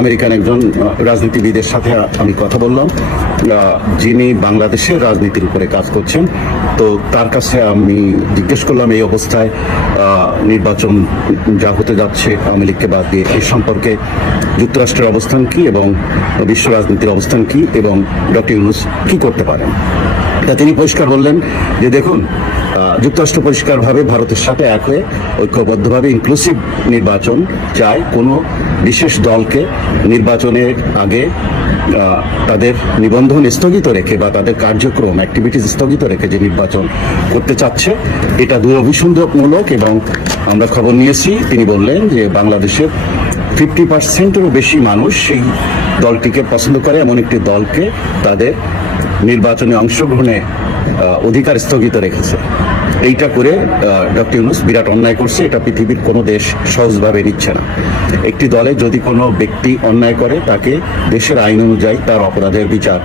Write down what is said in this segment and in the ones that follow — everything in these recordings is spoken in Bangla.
আমেরিকান একজন রাজনীতিবিদের সাথে আমি কথা বললাম, যিনি বাংলাদেশের রাজনীতির উপরে কাজ করছেন। তো তার কাছে আমি জিজ্ঞেস করলাম এই অবস্থায় নির্বাচন যা হতে যাচ্ছে আওয়ামী লীগকে বাদ দিয়ে, এই সম্পর্কে যুক্তরাষ্ট্রের অবস্থান কি এবং বিশ্ব রাজনীতির অবস্থান কি এবং ডক্টর ইউনূস কি করতে পারেন। তা তিনি পরিষ্কার বললেন যে দেখুন, যুক্তরাষ্ট্র পরিষ্কারভাবে ভারতের সাথে এক হয়ে ঐক্যবদ্ধভাবে ইনক্লুসিভ নির্বাচন চায়। কোনো বিশেষ দলকে নির্বাচনের আগে তাদের নিবন্ধন স্থগিত রেখে বা তাদের কার্যক্রম অ্যাক্টিভিটিস স্থগিত রেখে যে নির্বাচন করতে চাচ্ছে এটা দুরভিসন্ধমূলক। এবং আমরা খবর নিয়েছি, তিনি বললেন যে বাংলাদেশের 50%-এরও বেশি মানুষ সেই দলটিকে পছন্দ করে, এমন একটি দলকে তাদের নির্বাচনে অংশগ্রহণে অধিকার স্থগিত রেখেছে। এইটা করে ডক্টর ইউনূস বিরাট অন্যায় করছে। এটা পৃথিবীর কোনো দেশ সহজভাবে নিচ্ছে না। একটি দলে যদি কোনো ব্যক্তি অন্যায় করে তাকে দেশের আইন অনুযায়ী তার অপরাধের বিচার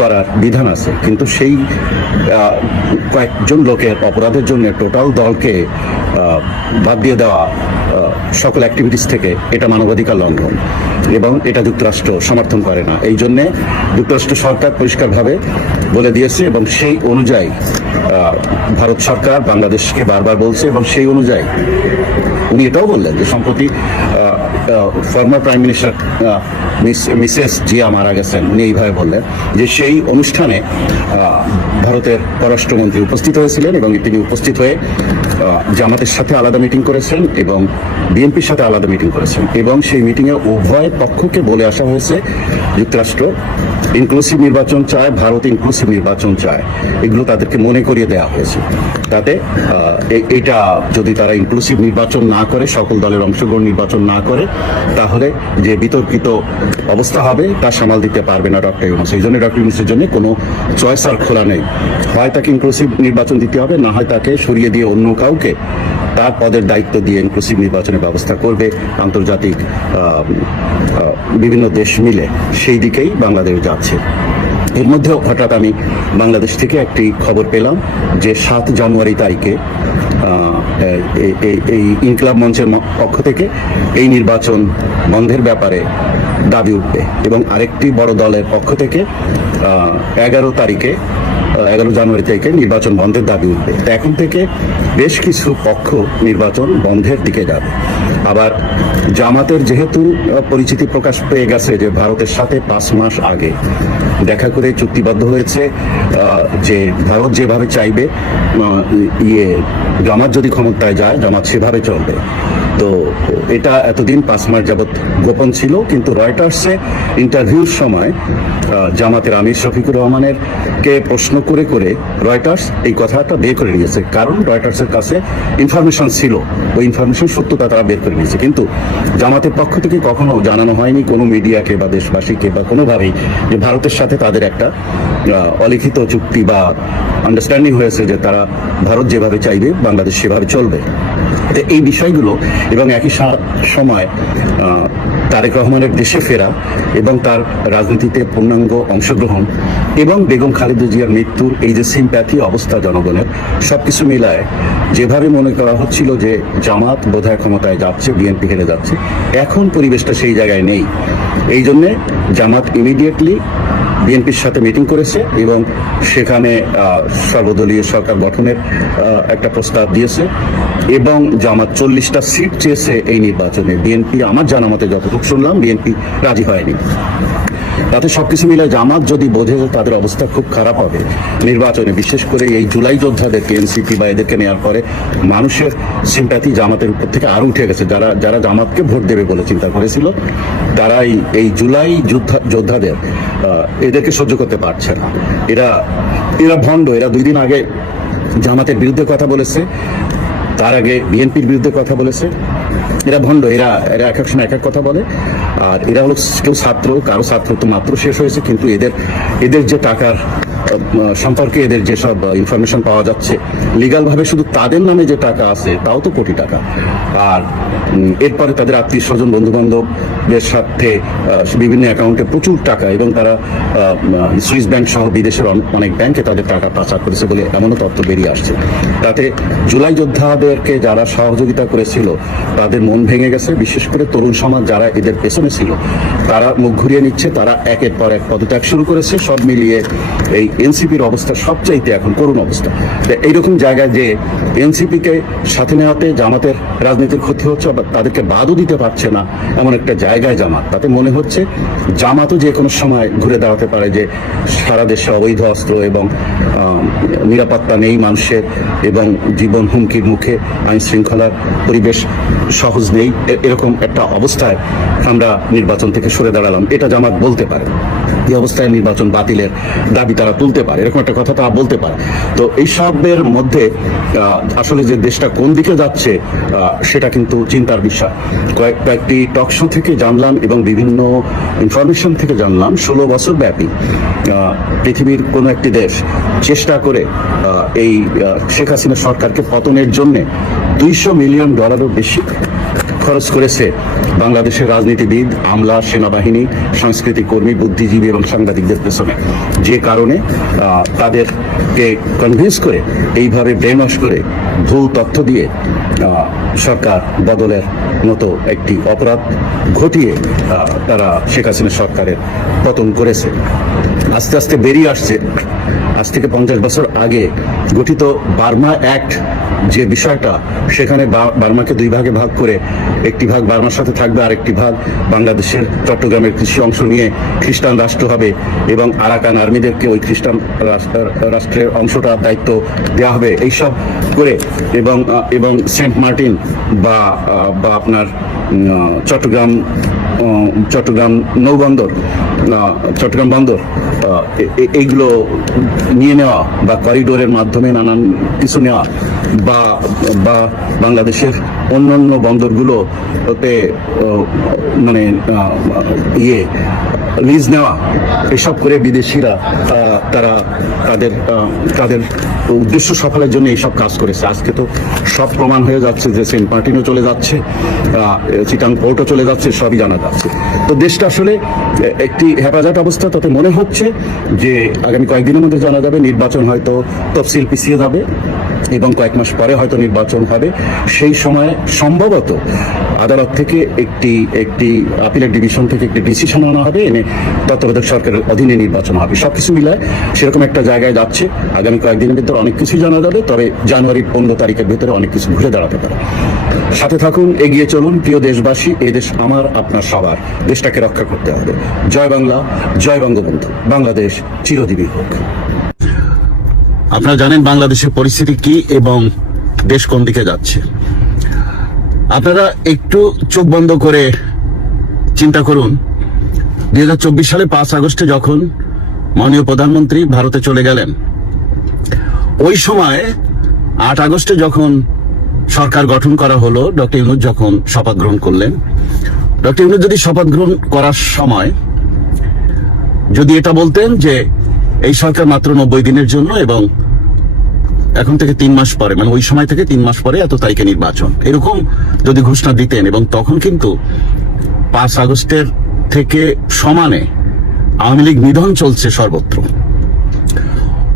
করার বিধান আছে, কিন্তু সেই কয়েকজন লোকের অপরাধের জন্য টোটাল দলকে বাদ দিয়ে দেওয়া সকল অ্যাক্টিভিটিস থেকে এটা মানবাধিকার লঙ্ঘন এবং এটা যুক্তরাষ্ট্র সমর্থন করে না। এই জন্যে যুক্তরাষ্ট্র সরকার পরিষ্কারভাবে বলে দিয়েছে এবং সেই অনুযায়ী ভারত সরকার বাংলাদেশকে বারবার বলছে এবং সেই অনুযায়ী উনি এটাও বললেন যে সম্প্রতি former prime minister Mrs Zia মারা গেছেন। উনি এইভাবে বললেন যে সেই অনুষ্ঠানে ভারতের পররাষ্ট্রমন্ত্রী উপস্থিত হয়েছিলেন এবং তিনি উপস্থিত হয়ে জামাতের সাথে আলাদা মিটিং করেছেন এবং বিএনপির সাথে আলাদা মিটিং করেছেন এবং সেই মিটিংয়ে উভয় পক্ষকে বলে আসা হয়েছে যুক্তরাষ্ট্র ইনক্লুসিভ নির্বাচন চায়, ভারত ইনক্লুসিভ নির্বাচন চায়। এগুলো তাদেরকে মনে করিয়ে দেওয়া হয়েছে। তাতে এটা যদি তারা ইনক্লুসিভ নির্বাচন না করে, সকল দলের অংশগ্রহণ নির্বাচন না করে, তাহলে যে বিতর্কিত অবস্থা হবে তা সামাল দিতে পারবে না ডক্টর ইউনূস। এই জন্য ডক্টর ইউনূসের জন্য কোনো চয়েস আর খোলা নেই। হয় তাকে ইনক্লুসিভ নির্বাচন দিতে হবে, না হয় তাকে সরিয়ে দিয়ে অন্য কাউকে তার পদের দায়িত্ব দিয়ে ইনক্লুসিভ নির্বাচনের ব্যবস্থা করবে আন্তর্জাতিক বিভিন্ন দেশ মিলে। সেই দিকেই বাংলাদেশ যাচ্ছে। এর মধ্যেও হঠাৎ আমি বাংলাদেশ থেকে একটি খবর পেলাম যে 7 জানুয়ারি তারিখে এই ইনকিলাব মঞ্চের পক্ষ থেকে এই নির্বাচন বন্ধের ব্যাপারে দাবি উঠবে এবং আরেকটি বড় দলের পক্ষ থেকে 11 জানুয়ারি থেকে নির্বাচন বন্ধের দাবি উঠবে। এখন থেকে বেশ কিছু পক্ষ নির্বাচন বন্ধের দিকে যাবে। আবার জামাতের যেহেতু পরিচিতি প্রকাশ পেয়ে গেছে যে ভারতের সাথে 5 মাস আগে দেখা করে চুক্তিবদ্ধ হয়েছে যে ভারত যেভাবে চাইবে জামাত যদি ক্ষমতায় যায় জামাত সেভাবে চলবে। তো এটা এতদিন 5 মাস যাবৎ গোপন ছিল, কিন্তু রয়টার্সে ইন্টারভিউর সময় জামাতের আমির শফিকুর রহমানের কে প্রশ্ন করে করে রয়টার্স এই কথাটা বের করে নিয়েছে। কারণ রয়টার্সের কাছে ইনফরমেশন ছিল, ওই ইনফরমেশন সত্যতা তারা বের করে নিয়েছে। কিন্তু জামাতের পক্ষ থেকে কখনো জানানো হয়নি কোনো মিডিয়াকে বা দেশবাসীকে বা কোনোভাবেই যে ভারতের সাথে তাদের একটা অলিখিত চুক্তি বা আন্ডারস্ট্যান্ডিং হয়েছে যে তারা ভারত যেভাবে চাইবে বাংলাদেশ সেভাবে চলবে। এই বিষয়গুলো এবং একই সময় তারেক রহমানের দেশে ফেরা এবং তার রাজনীতিতে পূর্ণাঙ্গ অংশগ্রহণ এবং বেগম খালেদা জিয়ার মৃত্যুর এই যে সিম্প্যাথি অবস্থা জনগণের, সবকিছু মিলায় যেভাবে মনে করা হচ্ছিল যে জামাত বোধহয় ক্ষমতায় যাচ্ছে, বিএনপি হেরে যাচ্ছে, এখন পরিবেশটা সেই জায়গায় নেই। এই জন্যে জামাত ইমিডিয়েটলি বিএনপির সাথে মিটিং করেছে এবং সেখানে সর্বদলীয় সরকার গঠনের একটা প্রস্তাব দিয়েছে এবং জামাত 40টা সিট চেয়েছে এই নির্বাচনে। বিএনপি আমার জানা মতে যতটুকু শুনলাম বিএনপি রাজি হয়নি। তাতে সবকিছু মিলে জামাত যদি বোঝে তাদের অবস্থা খুব খারাপ হবে নির্বাচনে, বিশেষ করে এই জুলাই যোদ্ধাদেরকে এনসিপি বা এদেরকে নেওয়ার পরে মানুষের সিম্প্যাথি জামাতের উপর থেকে আরো উঠে গেছে। যারা জামাতকে ভোট দেবে বলে চিন্তা করেছিল তারাই এই জুলাই যোদ্ধাদের এদেরকে সহ্য করতে পারছে না। এরা ভণ্ড। এরা 2 দিন আগে জামাতের বিরুদ্ধে কথা বলেছে, তার আগে বিএনপির বিরুদ্ধে কথা বলেছে। এরা ভণ্ড। এরা এক এক সময় এক এক কথা বলে। আর এরা হলো কেউ ছাত্র, কারো ছাত্র তো মাত্র শেষ হয়েছে, কিন্তু এদের যে টাকার সম্পর্কে এদের যেসব ইনফরমেশন পাওয়া যাচ্ছে, লিগাল ভাবে শুধু তাদের নামে যে টাকা আছে তাও তো কোটি টাকা। আর এরপরে তাদের আত্মীয় স্বজন, বন্ধু বান্ধবের সাথে বিভিন্ন অ্যাকাউন্টে প্রচুর টাকা, এবং তারা সুইস ব্যাংক সহ বিদেশের অনেক ব্যাংকে তাদের টাকা পাচার করেছে বলে এমনও তথ্য বেরিয়ে আসছে। তাতে জুলাই যোদ্ধাদেরকে যারা সহযোগিতা করেছিল তাদের মন ভেঙে গেছে। বিশেষ করে তরুণ সমাজ যারা এদের পেছনে ছিল তারা মুখ ঘুরিয়ে নিচ্ছে, তারা একের পর এক পদত্যাগ শুরু করেছে। সব মিলিয়ে এই এনসিপির অবস্থা সবচাইতে এখন করুণ অবস্থা। এইরকম জায়গায় যে এনসিপিকে সাথে নেওয়াতে জামাতের রাজনীতির ক্ষতি হচ্ছে, আবার তাদেরকে বাদও দিতে পারছে না, এমন একটা জায়গায় জামাত। তাতে মনে হচ্ছে জামাতও যে কোনো সময় ঘুরে দাঁড়াতে পারে যে সারা দেশে অবৈধ অস্ত্র এবং নিরাপত্তা নেই মানুষের, এবং জীবন হুমকির মুখে, আইন শৃঙ্খলার পরিবেশ সহজ নেই। এরকম একটা অবস্থায় আমরা নির্বাচন থেকে সরে দাঁড়ালাম, এটা জামাত বলতে পারে। এই অবস্থায় নির্বাচন বাতিলের দাবি তারা তুলতে পারে, এরকম একটা কথা তারা বলতে পারে। তো এই সবের মধ্যে আসলে যে দেশটা কোন দিকে যাচ্ছে সেটা কিন্তু চিন্তার বিষয়। কয়েকটি টক শো থেকে জানলাম এবং বিভিন্ন ইনফরমেশন থেকে জানলাম 16 বছর ব্যাপী পৃথিবীর কোনো একটি দেশ চেষ্টা করে এই শেখ হাসিনা সরকারকে পতনের জন্য $200 মিলিয়ন বেশি খরচ করেছে বাংলাদেশের রাজনীতিবিদ, আমলা, সেনাবাহিনী, সাংস্কৃতিক কর্মী, বুদ্ধিজীবী এবং সাংবাদিকদের পেছনে। যে কারণে তাদেরকে কনভিন্স করে, এইভাবে ব্রেন ওয়াশ করে, ভুল তথ্য দিয়ে সরকার বদলের মতো একটি অপরাধ ঘটিয়ে তারা শেখ হাসিনা সরকারের পতন করেছে। আস্তে আস্তে বেরিয়ে আসছে আজ থেকে 50 বছর আগে গঠিত বার্মা অ্যাক্ট, যে বিষয়টা সেখানে বার্মাকে দুই ভাগে ভাগ করে একটি ভাগ বার্মার সাথে থাকবে, আরেকটি ভাগ বাংলাদেশের চট্টগ্রামের কৃষি অংশ নিয়ে খ্রিস্টান রাষ্ট্র হবে, এবং আরাকান আর্মিদেরকে ওই খ্রিস্টান রাষ্ট্রের অংশটা দায়িত্ব দেওয়া হবে, এইসব করে, এবং সেন্ট মার্টিন বা আপনার চট্টগ্রাম নৌবন্দর, চট্টগ্রাম বন্দর, এইগুলো নিয়ে নেওয়া বা করিডোরের মাধ্যমে নানান কিছু নেওয়া, বা বাংলাদেশের অন্যান্য বন্দরগুলোতে মানে লিজ নেওয়া, এসব করে বিদেশিরা তারা তাদের উদ্দেশ্য সফলের জন্য এইসব কাজ করেছে। আজকে তো সব প্রমাণ হয়ে যাচ্ছে যে সেন্ট মার্টিনও চলে যাচ্ছে, চিটাং পোর্টও চলে যাচ্ছে, সবই জানা যাচ্ছে। তো দেশটা আসলে একটি হেফাজত অবস্থা। তাতে মনে হচ্ছে যে আগামী কয়েকদিনের মধ্যে জানা যাবে, নির্বাচন হয়তো তফসিল পিছিয়ে যাবে এবং কয়েক মাস পরে হয়তো নির্বাচন হবে। সেই সময় সম্ভবত আদালত থেকে একটি আপিলের ডিভিশন থেকে একটি ডিসিশন আনা হবে, এনে তত্ত্বাবধায়ক সরকারের অধীনে নির্বাচন হবে। সবকিছু মিলায় সেরকম একটা জায়গায় যাচ্ছে। আগামী কয়েকদিনের ভিতরে অনেক কিছুই জানা যাবে, তবে জানুয়ারির 15 তারিখের ভিতরে অনেক কিছু ঘুরে দাঁড়াতে পারে। সাথে থাকুন, এগিয়ে চলুন প্রিয় দেশবাসী। এই দেশ আমার, আপনার সবার। দেশটাকে রক্ষা করতে হবে। জয় বাংলা, জয় বঙ্গবন্ধু। বাংলাদেশ চিরজীবী হোক। আপনারা জানেন বাংলাদেশের পরিস্থিতি কি এবং দেশ কোন দিকে যাচ্ছে। আপনারা একটু চোখ বন্ধ করে চিন্তা করুন, 2024 সালে 5 আগস্টে যখন মাননীয় প্রধানমন্ত্রী ভারতে চলে গেলেন, ওই সময় 8 আগস্টে যখন সরকার গঠন করা হলো, ডক্টর ইউনূস যখন শপথ গ্রহণ করলেন, ডক্টর ইউনূস যদি শপথ গ্রহণ করার সময় যদি এটা বলতেন যে এই সরকার মাত্র 90 দিনের জন্য এবং এখন থেকে 3 মাস পরে, মানে ওই সময় থেকে 3 মাস পরে এত তারিখে নির্বাচন, এরকম যদি ঘোষণা দিতেন, এবং তখন কিন্তু 5 আগস্টের থেকে সমানে আওয়ামী লীগ নিধন চলছে সর্বত্র,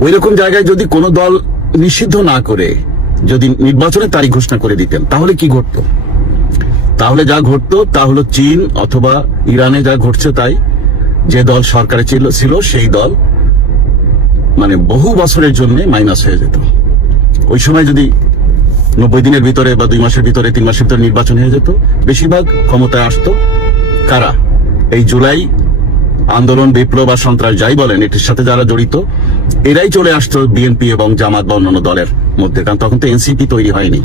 ওই রকম জায়গায় যদি কোনো দল নিষিদ্ধ না করে যদি নির্বাচনের তারিখ ঘোষণা করে দিতেন, তাহলে কি ঘটতো? তাহলে যা ঘটতো তা হলো চীন অথবা ইরানে যা ঘটছে তাই। যে দল সরকারে ছিল সেই দল মানে বহু বছরের জন্য মাইনাস হয়ে যেত। ওই সময় যদি 90 দিনের ভিতরে বা 2 মাসের ভিতরে, 3 মাসের ভিতরে নির্বাচন হয়ে যেত, বেশিরভাগ ক্ষমতায় আসতো কারা? এই জুলাই আন্দোলন, বিপ্লব আর সন্ত্রাস যাই বলেন, এটির সাথে যারা জড়িত, এরাই চলে আসতো বিএনপি এবং জামাত বা অন্যান্য দলের মধ্যে, কারণ তখন তো এনসিপি তৈরি হয়নি।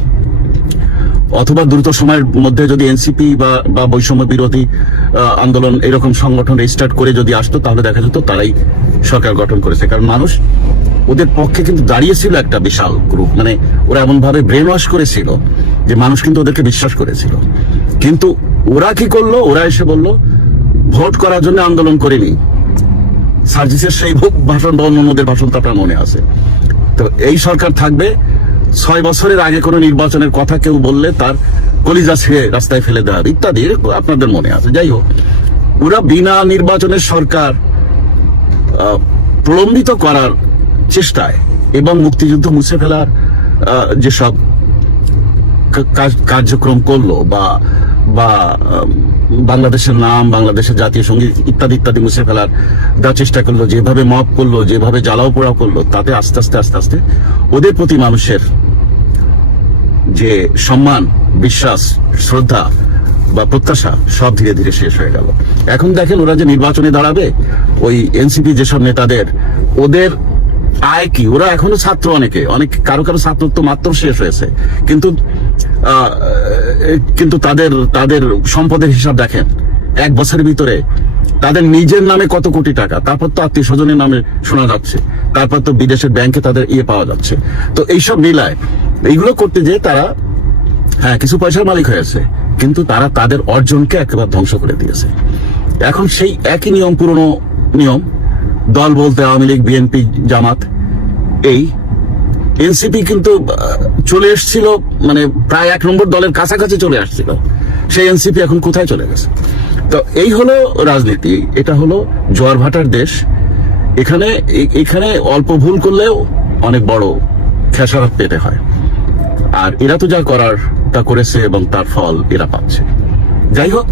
অথবা দ্রুত সময়ের মধ্যে যদি এনসিপি বা বৈষম্য বিরোধী আন্দোলন এরকম সংগঠন রেজিস্টার্ট করে যদি আসতো, তাহলে দেখা যেত তারাই সরকার গঠন করেছে। কারণ মানুষ ওদের পক্ষে কিন্তু দাঁড়িয়েছিল একটা বিশাল গ্রুপ, মানে ওরা এমন ভাবে ব্রেন ওয়াশ করেছিল যে মানুষ কিন্তু ওদেরকে বিশ্বাস করেছিল। কিন্তু ওরা কি করলো? ওরা এসে বলল ভোট করার জন্য আন্দোলন করিনি, সার্জিসের সেই ভাষণ বা অন্যদের ভাষণ তো আপনার মনে আছে। তো এই সরকার থাকবে, 6 বছরের আগে কোনো নির্বাচনের কথা কেউ বললে তার কলিজা ছিঁড়ে রাস্তায় ফেলে দেওয়া ইত্যাদি আপনাদের মনে আছে। যাই হোক, ওরা বিনা নির্বাচনের সরকার প্রলম্বিত করার চেষ্টায় এবং মুক্তিযুদ্ধ মুছে ফেলার যেসব কার্যক্রম করলো বা বাংলাদেশের নাম, বাংলাদেশের জাতীয় সঙ্গীত ইত্যাদি ইত্যাদি মুছে ফেলার যা চেষ্টা করলো, যেভাবে মব করলো, যেভাবে জ্বালাও পোড়াও করলো, তাতে আস্তে আস্তে ওদের প্রতি মানুষের যে সম্মান, বিশ্বাস, শ্রদ্ধা বা প্রত্যাশা সব ধীরে ধীরে শেষ হয়ে গেল। এখন দেখেন ওরা যে নির্বাচনে দাঁড়াবে, ওই এনসিপি যেসব নেতাদের, ওদের আয় কি? ওরা এখনো ছাত্র, অনেক কারো ছাত্রত্ব মাত্র শেষ হয়েছে, কিন্তু তাদের সম্পদের হিসাব দেখেন, 1 বছরের ভিতরে তাদের নিজের নামে কত কোটি টাকা, তারপর তো আত্মীয় স্বজনের নামে শোনা যাচ্ছে, তারপর তো বিদেশের ব্যাংকে তাদের পাওয়া যাচ্ছে। তো এইসব মিলায় এইগুলো করতে যে তারা কিছু পয়সার মালিক হয়েছে, কিন্তু তারা তাদের অর্জনকে একেবারে ধ্বংস করে দিয়েছে। এখন সেই একই নিয়ম, পুরনো নিয়ম, দল বলতে আওয়ামী লীগ, বিএনপি, জামাত, এই এনসিপি কিন্তু চলে এসেছিল, মানে প্রায় 1 নম্বর দলের কাছাকাছি চলে আসছিল। সেই এনসিপি এখন কোথায় চলে গেছে? তো এই হলো রাজনীতি, এটা হলো জোয়ার ভাটার দেশ। এখানে অল্প ভুল করলেও অনেক বড় খেসারত পেতে হয়। আর এরা তো যা করার তা করেছে এবং তার ফল এরা পাচ্ছে। যাই হোক,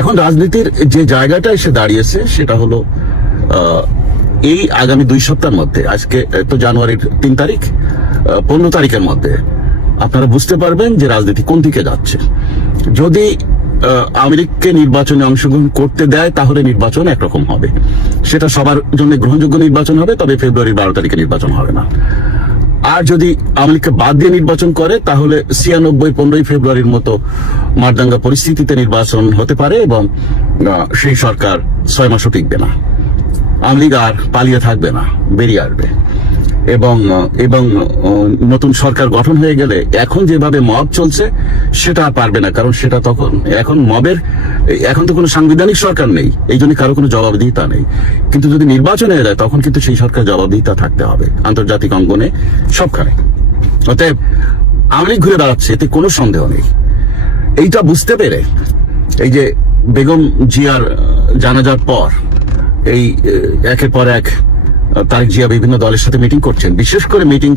এখন রাজনীতির যে জায়গাটা এসে দাঁড়িয়েছে সেটা হলো এই আগামী 2 সপ্তাহের মধ্যে, আজকে তো জানুয়ারির 3 তারিখ, 15 তারিখের মধ্যে আপনারা বুঝতে পারবেন যে রাজনীতি কোন দিকে যাচ্ছে। যদি আওয়ামী লীগকে নির্বাচনে অংশগ্রহণ করতে দেয় তাহলে নির্বাচন একরকম হবে, সেটা সবার জন্য গ্রহণযোগ্য নির্বাচন হবে, তবে ফেব্রুয়ারির 12 তারিখে নির্বাচন হবে না। আর যদি আওয়ামী লীগকে বাদ দিয়ে নির্বাচন করে তাহলে 96-15 ফেব্রুয়ারির মতো মারদাঙ্গা পরিস্থিতিতে নির্বাচন হতে পারে এবং সেই সরকার 6 মাসও টিকবে না। আওয়ামী লীগ আর পালিয়ে থাকবে না, বেরিয়ে আসবে এবং নতুন সরকার গঠন হয়ে গেলে এখন যেভাবে মব চলছে সেটা আর পারবে না, কারণ সেটা এখন তো কোনো সাংবিধানিক সরকার নেই, এই জন্য কারো কোনো জবাবদিহিতা নেই। কিন্তু যদি নির্বাচনে যায় তখন কিন্তু সেই সরকার জবাবদিহিতা থাকতে হবে আন্তর্জাতিক অঙ্গনে, সবখানে। অতএব আওয়ামী লীগ ঘুরে দাঁড়াচ্ছে, এতে কোনো সন্দেহ নেই। এইটা বুঝতে পেরে এই যে বেগম জিয়ার জানাজার পর এই একের পর এক তারেক জিয়া বিভিন্ন দলের সাথে মিটিং করছেন, বিশেষ করে মিটিং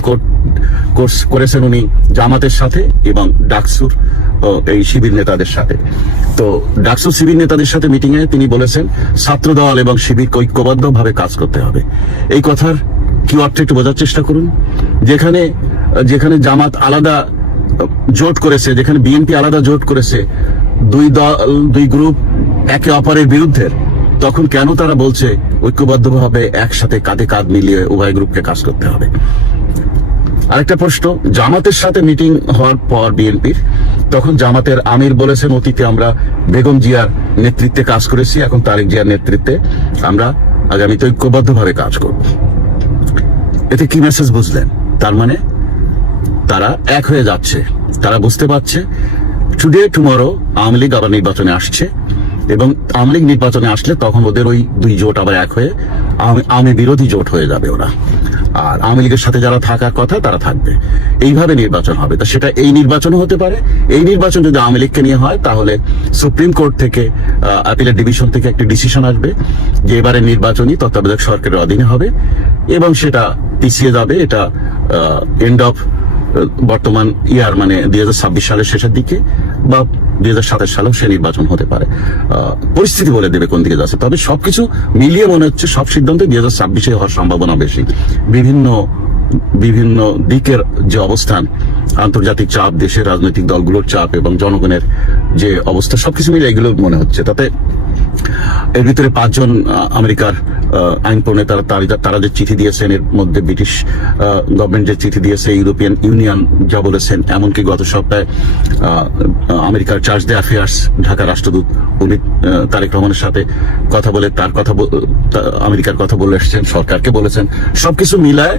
করেছেন উনি জামাতের সাথে এবং ডাকসুর এই শিবির নেতাদের সাথে। তো ডাকসুর শিবির নেতাদের সাথে মিটিং এ তিনি বলেছেন ছাত্র দল এবং শিবিরকে ঐক্যবদ্ধভাবে কাজ করতে হবে। এই কথার কি অর্থ একটু বোঝার চেষ্টা করুন। যেখানে জামাত আলাদা জোট করেছে, যেখানে বিএনপি আলাদা জোট করেছে, দুই গ্রুপ একে অপরের বিরুদ্ধে, তখন কেন তারা বলছে ঐক্যবদ্ধভাবে একসাথে কাঁধে কাঁধ মিলিয়ে উভয় গ্রুপকে কাজ করতে হবে? আরেকটা প্রশ্ন, জামাতের সাথে মিটিং হওয়ার পর বিএনপির, তখন জামাতের আমির বলেছেন অতীতে আমরা বেগম জিয়ার নেতৃত্বে কাজ করেছি, এখন তারেক জিয়ার নেতৃত্বে আমরা আগামীতে ঐক্যবদ্ধভাবে কাজ করব। এতে কি মেসেজ বুঝলেন? তার মানে তারা এক হয়ে যাচ্ছে, তারা বুঝতে পারছে টুডে টুমরো আওয়ামী লীগ আবার নির্বাচনে আসছে এবং আওয়ামী লীগ নির্বাচনে আসলে তখন ওদের ওই 2 জোট আবার এক হয়ে আওয়ামী বিরোধী জোট হয়ে যাবে ওরা, আর আওয়ামী লীগের সাথে যারা থাকার কথা তারা থাকবে। এইভাবে নির্বাচন হবে। তা সেটা এই নির্বাচনও হতে পারে। এই নির্বাচন যদি আওয়ামী লীগকে নিয়ে হয় তাহলে সুপ্রিম কোর্ট থেকে, আপিলের ডিভিশন থেকে একটি ডিসিশন আসবে যে এবারে নির্বাচনই তত্ত্বাবধায়ক সরকারের অধীনে হবে এবং সেটা পিছিয়ে যাবে। এটা এন্ড অফ বর্তমান ইয়ার, মানে 2026 সালের শেষের দিকে বা 2027 সালেও সে নির্বাচন হতে পারে। পরিস্থিতি বলে দেবে কোন দিকে যাচ্ছে। তবে সবকিছু মিলিয়ে মনে হচ্ছে সব সিদ্ধান্ত 2026-এ হওয়ার সম্ভাবনা বেশি। বিভিন্ন দিকের যে অবস্থান, আন্তর্জাতিক চাপ, দেশের রাজনৈতিক দলগুলোর চাপ এবং জনগণের যে অবস্থা, সবকিছু মিলে এগুলো মনে হচ্ছে। তাতে এর ভিতরে 5 জন আমেরিকার আইন প্রণেতারা তারা যে চিঠি দিয়েছেন, এর মধ্যে ব্রিটিশ গভর্নমেন্ট যে চিঠি দিয়েছে, ইউরোপিয়ান ইউনিয়ন যা বলেছেন, এমনকি গত সপ্তাহে আমেরিকার চার্জ দ্য অ্যাফেয়ার্স ঢাকা রাষ্ট্রদূত উনি তারেক রহমানের সাথে কথা বলে আমেরিকার কথা বলে এসেছেন, সরকারকে বলেছেন। সবকিছু মিলায়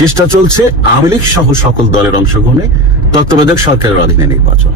চেষ্টা চলছে আওয়ামী লীগ সহ সকল দলের অংশগ্রহণে তত্ত্বাবধায়ক সরকারের অধীনে নির্বাচন।